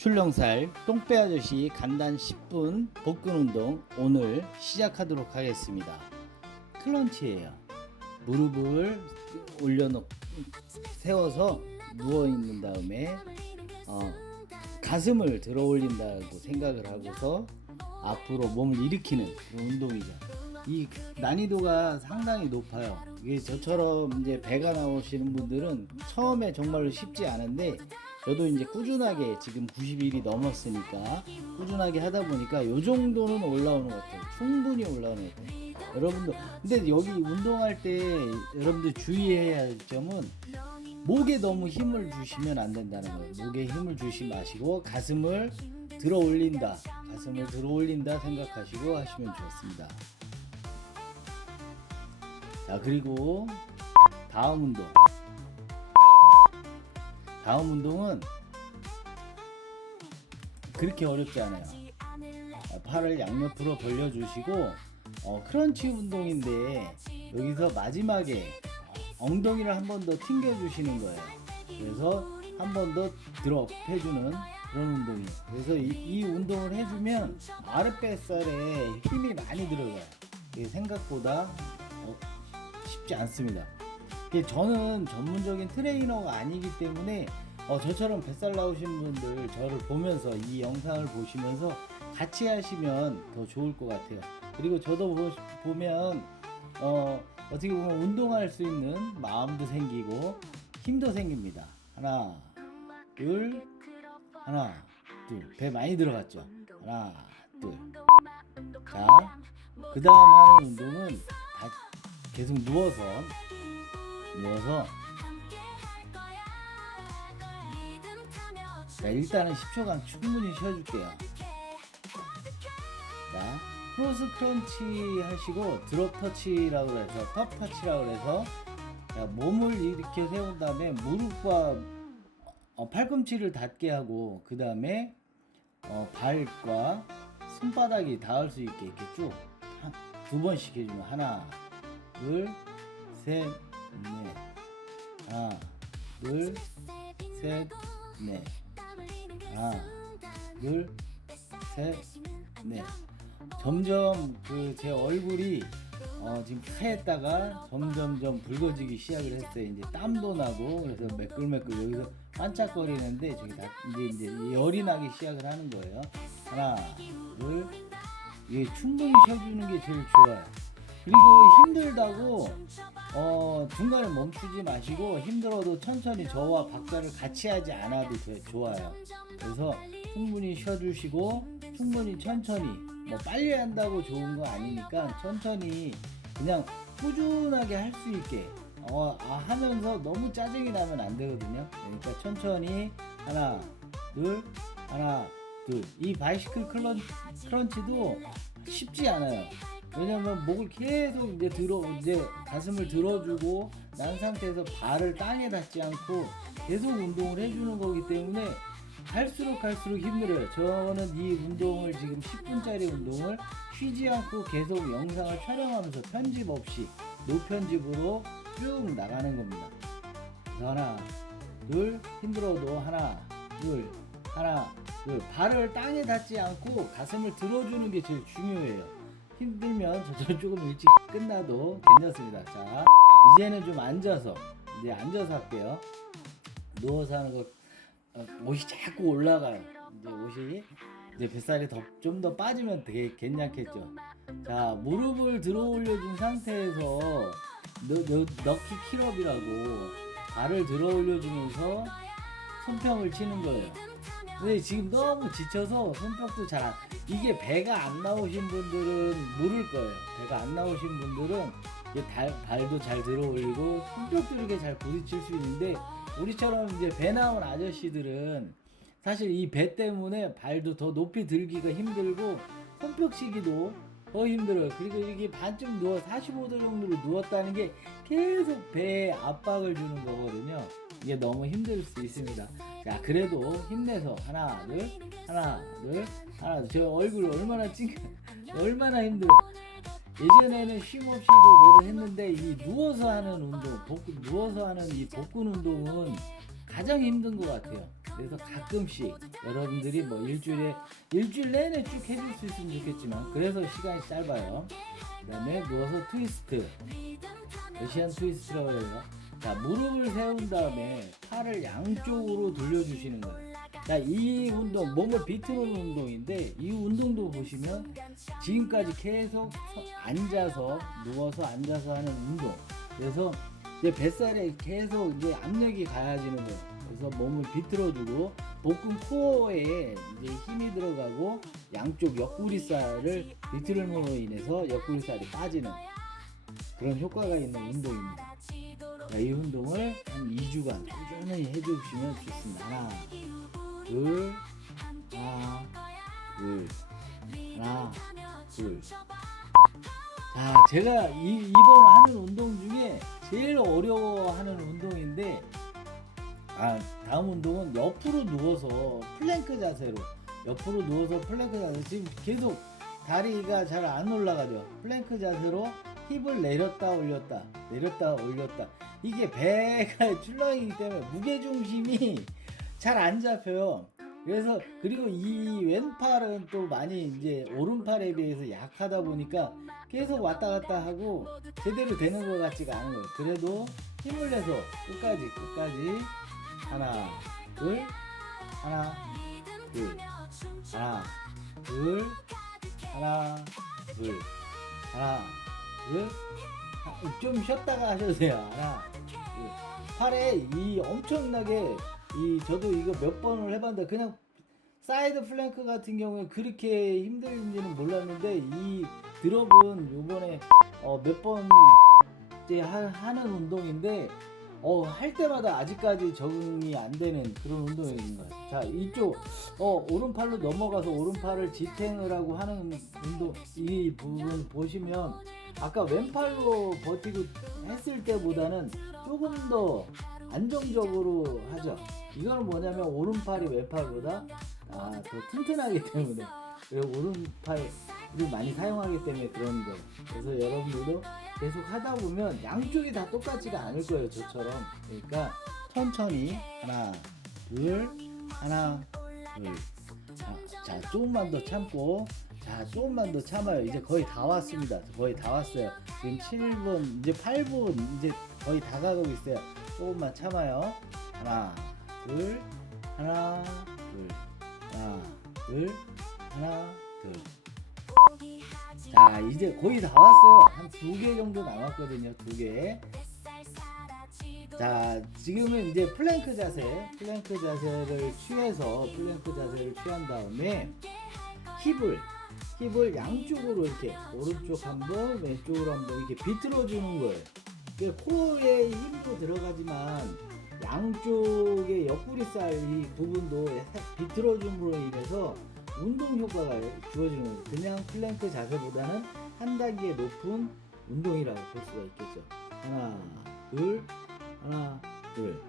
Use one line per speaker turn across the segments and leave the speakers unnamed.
출렁살 똥배 아저씨 간단 10분 복근 운동 오늘 시작하도록 하겠습니다. 클런치예요. 무릎을 올려놓 세워서 누워 있는 다음에 어, 가슴을 들어 올린다고 생각을 하고서 앞으로 몸을 일으키는 운동이죠. 이 난이도가 상당히 높아요. 이게 저처럼 이제 배가 나오시는 분들은 처음에 정말로 쉽지 않은데 저도 이제 꾸준하게 지금 90일이 넘었으니까 꾸준하게 하다 보니까 요 정도는 올라오는 것 같아요. 충분히 올라오는 것 같아요. 여러분도 근데 여기 운동할 때 여러분들 주의해야 할 점은 목에 너무 힘을 주시면 안 된다는 거예요. 목에 힘을 주시 마시고 가슴을 들어 올린다. 가슴을 들어 올린다 생각하시고 하시면 좋습니다. 자, 그리고 다음 운동. 다음 운동은 그렇게 어렵지 않아요. 어, 팔을 양옆으로 벌려주시고 어, 크런치 운동인데 여기서 마지막에 엉덩이를 한 번 더 튕겨주시는 거예요. 그래서 한 번 더 드롭 해주는 그런 운동이에요. 그래서 이, 이 운동을 해주면 아랫뱃살에 힘이 많이 들어가요. 생각보다 어, 쉽지 않습니다. 저는 전문적인 트레이너가 아니기 때문에 어, 저처럼 뱃살 나오신 분들 저를 보면서 이 영상을 보시면서 같이 하시면 더 좋을 것 같아요. 그리고 저도 보, 보면 어, 어떻게 보면 운동할 수 있는 마음도 생기고 힘도 생깁니다. 하나, 둘, 하나, 둘. 배 많이 들어갔죠? 하나, 둘. 자, 그 다음 하는 운동은 다 계속 누워서 누워서 자, 일단은 10초간 충분히 쉬어줄게요. 자, 크로스 크런치 하시고 드롭 터치라고 해서 top 터치라고 해서 자, 몸을 이렇게 세운 다음에 무릎과 어, 팔꿈치를 닿게 하고 그 다음에 어, 발과 손바닥이 닿을 수 있게 이렇게 쭉 두 번씩 해주면 하나 둘셋 넷 하나 둘셋넷 하나 둘셋넷 점점 그 제 얼굴이 어, 지금 하였다가 점점점 붉어지기 시작을 했어요. 이제 땀도 나고 그래서 매끌매끌 여기서 반짝거리는데 저기 다 이제 이제 열이 나기 시작을 하는 거예요. 하나, 둘, 이게 충분히 쉬어주는 게 제일 좋아요. 그리고 힘들다고 어, 중간에 멈추지 마시고 힘들어도 천천히 저와 박자를 같이 하지 않아도 돼- 좋아요. 그래서 충분히 쉬어주시고 충분히 천천히 뭐 빨리 한다고 좋은 거 아니니까 천천히 그냥 꾸준하게 할 수 있게 어, 아, 하면서 너무 짜증이 나면 안 되거든요. 그러니까 천천히 하나 둘 하나 둘 이 바이시클 클런, 크런치도 쉽지 않아요. 왜냐면 목을 계속 이제 들어 이제 가슴을 들어주고 난 상태에서 발을 땅에 닿지 않고 계속 운동을 해주는 거기 때문에 할수록 할수록 힘들어요. 저는 이 운동을 지금 10분짜리 운동을 쉬지 않고 계속 영상을 촬영하면서 편집 없이 노편집으로 쭉 나가는 겁니다. 하나, 둘, 힘들어도 하나, 둘, 하나, 둘. 발을 땅에 닿지 않고 가슴을 들어주는 게 제일 중요해요. 힘들면 저처럼 조금 일찍 끝나도 괜찮습니다. 자, 이제는 좀 앉아서, 이제 앉아서 할게요. 누워서 하는 거 어, 옷이 자꾸 올라가요. 이제 옷이 이제 뱃살이 더좀더 빠지면 되게 괜찮겠죠. 자 무릎을 들어 올려준 상태에서 럭키 킬업이라고 발을 들어 올려주면서 손뼉을 치는 거예요. 근데 지금 너무 지쳐서 손뼉도 잘 안, 이게 배가 안 나오신 분들은 모를 거예요. 배가 안 나오신 분들은 이게 달, 발도 잘 들어 올리고 손뼉도 이렇게 잘 부딪힐 수 있는데 우리처럼 이제 배 나온 아저씨들은 사실 이 배 때문에 발도 더 높이 들기가 힘들고 손뼉치기도 더 힘들어요. 그리고 이게 반쯤 누워 45도 정도로 누웠다는 게 계속 배에 압박을 주는 거거든요. 이게 너무 힘들 수 있습니다. 자, 그래도 힘내서 하나, 둘, 하나, 둘, 하나, 둘. 저 얼굴 얼마나 찡, 얼마나 힘들어. 예전에는 쉼 없이도 뭐를 했는데 이 누워서 하는 운동, 복근, 누워서 하는 이 복근 운동은 가장 힘든 것 같아요. 그래서 가끔씩 여러분들이 뭐 일주일에 일주일 내내 쭉 해줄 수 있으면 좋겠지만 그래서 시간이 짧아요. 그다음에 누워서 트위스트, 러시안 트위스트라고 해요. 자 무릎을 세운 다음에 팔을 양쪽으로 돌려주시는 거예요. 자, 이 운동, 몸을 비트는 운동인데, 이 운동도 보시면 지금까지 계속 서- 앉아서, 누워서 앉아서 하는 운동. 그래서 이제 뱃살에 계속 이제 압력이 가해지는 거예요. 그래서 몸을 비틀어주고, 복근 코어에 이제 힘이 들어가고, 양쪽 옆구리살을 비틀음으로 인해서 옆구리살이 빠지는 그런 효과가 있는 운동입니다. 자, 이 운동을 한 2주간 꾸준히 해주시면 좋습니다. 하나, 둘, 하나, 둘, 하나, 둘. 자, 제가 이, 이번 하는 운동 중에 제일 어려워하는 운동인데, 아, 다음 운동은 옆으로 누워서 플랭크 자세로, 옆으로 누워서 플랭크 자세. 지금 계속 다리가 잘 안 올라가죠. 플랭크 자세로 힙을 내렸다 올렸다, 내렸다 올렸다. 이게 배가 출렁이기 때문에 무게 중심이 잘 안 잡혀요. 그래서 그리고 이 왼팔은 또 많이 이제 오른팔에 비해서 약하다 보니까 계속 왔다 갔다 하고 제대로 되는 것 같지가 않은 거예요. 그래도 힘을 내서 끝까지 끝까지 하나 둘 하나 둘 하나 둘 하나 둘 하나 둘좀 쉬었다가 하셔도 돼요. 둘 팔에 이 엄청나게 이 저도 이거 몇 번을 해봤는데 그냥 사이드 플랭크 같은 경우에 그렇게 힘들지는 몰랐는데 이 드롭은 요번에 어 몇 번째 하- 하는 운동인데 어 할 때마다 아직까지 적응이 안 되는 그런 운동인 것 같아요. 자 이쪽 어 오른팔로 넘어가서 오른팔을 지탱을 하고 하는 운동 이 부분 보시면 아까 왼팔로 버티고 했을 때보다는 조금 더 안정적으로 하죠. 이거는 뭐냐면 오른팔이 왼팔보다 아, 더 튼튼하기 때문에 그리고 오른팔을 많이 사용하기 때문에 그런 거예요. 그래서 여러분들도 계속 하다 보면 양쪽이 다 똑같지가 않을 거예요. 저처럼. 그러니까 천천히 하나, 둘, 하나, 둘. 자, 자 조금만 더 참고 자 조금만 더 참아요. 이제 거의 다 왔습니다. 거의 다 왔어요. 지금 7분 이제 8분 이제 거의 다 가고 있어요. 조금만 참아요. 하나, 둘, 하나, 둘, 하나, 둘, 하나, 둘. 자, 이제 거의 다 왔어요. 한 두 개 정도 남았거든요. 두 개. 자, 지금은 이제 플랭크 자세, 플랭크 자세를 취해서 플랭크 자세를 취한 다음에 힙을 힙을 양쪽으로 이렇게 오른쪽 한 번, 왼쪽으로 한번 이렇게 비틀어 주는 거예요. 그 코어에 힘도 들어가지만 양쪽의 옆구리살 이 부분도 비틀어 줌으로 인해서 운동 효과가 주어지는 거예요. 그냥 플랭크 자세보다는 한 단계 높은 운동이라고 볼 수가 있겠죠. 하나, 둘, 하나, 둘,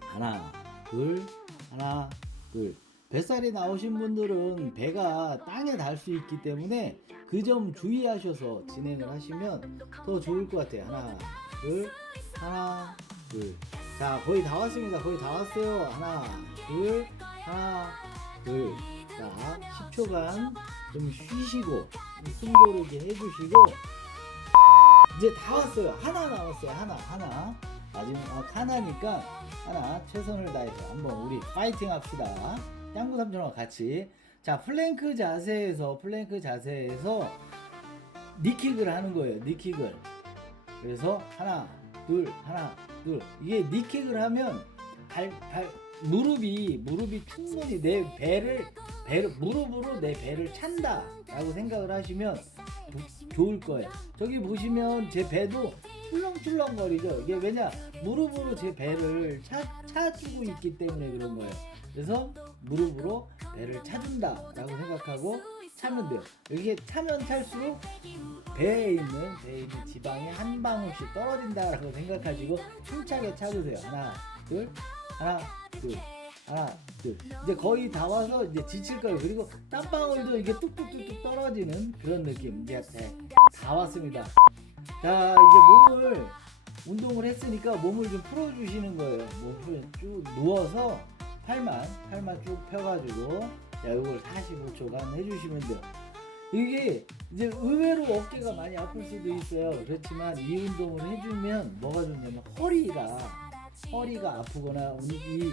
하나, 둘, 하나, 둘. 뱃살이 나오신 분들은 배가 땅에 닿을 수 있기 때문에 그 점 주의하셔서 진행을 하시면 더 좋을 것 같아요. 하나, 둘, 하나, 둘. 자, 거의 다 왔습니다. 거의 다 왔어요. 하나, 둘, 하나, 둘. 자, 10초간 좀 쉬시고 숨 고르게 해주시고 이제 다 왔어요. 하나 남았어요. 하나, 하나. 마지막 하나니까 하나 최선을 다해서 한번 우리 파이팅 합시다. 양구 삼촌과 같이. 자, 플랭크 자세에서 플랭크 자세에서 니킥을 하는 거예요. 니킥을. 그래서 하나, 둘, 하나, 둘. 이게 니킥을 하면 발, 발, 무릎이 무릎이 충분히 내 배를 배를 무릎으로 내 배를 찬다 라고 생각을 하시면 부- 좋을 거예요. 저기 보시면 제 배도 출렁출렁 거리죠. 이게 왜냐 무릎으로 제 배를 차 차주고 있기 때문에 그런 거예요. 그래서 무릎으로 배를 차준다라고 생각하고 차면 돼요. 이게 차면 찰수록 배에 있는 배에 있는 지방이 한 방울씩 떨어진다라고 생각하시고 힘차게 차주세요. 하나, 둘, 하나, 둘, 하나, 둘. 이제 거의 다 와서 이제 지칠 거예요. 그리고 땀방울도 이게 뚝뚝뚝뚝 떨어지는 그런 느낌. 이제 네, 다 왔습니다. 자, 이제 몸을 운동을 했으니까 몸을 좀 풀어주시는 거예요. 몸을 쭉 누워서 팔만 팔만 쭉 펴가지고 자 이걸 45초간 해주시면 돼요. 이게 이제 의외로 어깨가 많이 아플 수도 있어요. 그렇지만 이 운동을 해주면 뭐가 좋냐면 허리가 허리가 아프거나 이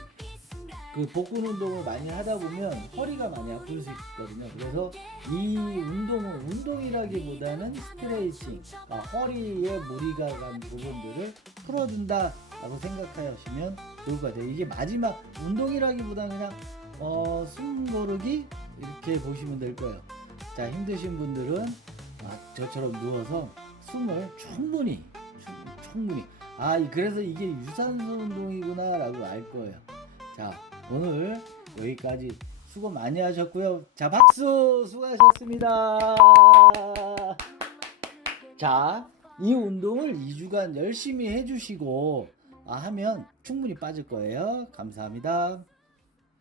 그 복근 운동을 많이 하다 보면 허리가 많이 아플 수 있거든요. 그래서 이 운동은 운동이라기보다는 스트레이칭, 아, 허리에 무리가 간 부분들을 풀어준다 라고 생각하시면 좋을 것 같아요. 이게 마지막 운동이라기보다는 그냥 어, 숨 고르기 이렇게 보시면 될 거예요. 자 힘드신 분들은 아, 저처럼 누워서 숨을 충분히 충- 충분히 아 이- 그래서 이게 유산소 운동이구나 라고 알 거예요. 자 오늘 여기까지 수고 많이 하셨고요. 자 박수 수고하셨습니다. 자 이 운동을 2주간 열심히 해주시고 아, 하면 충분히 빠질 거예요. 감사합니다.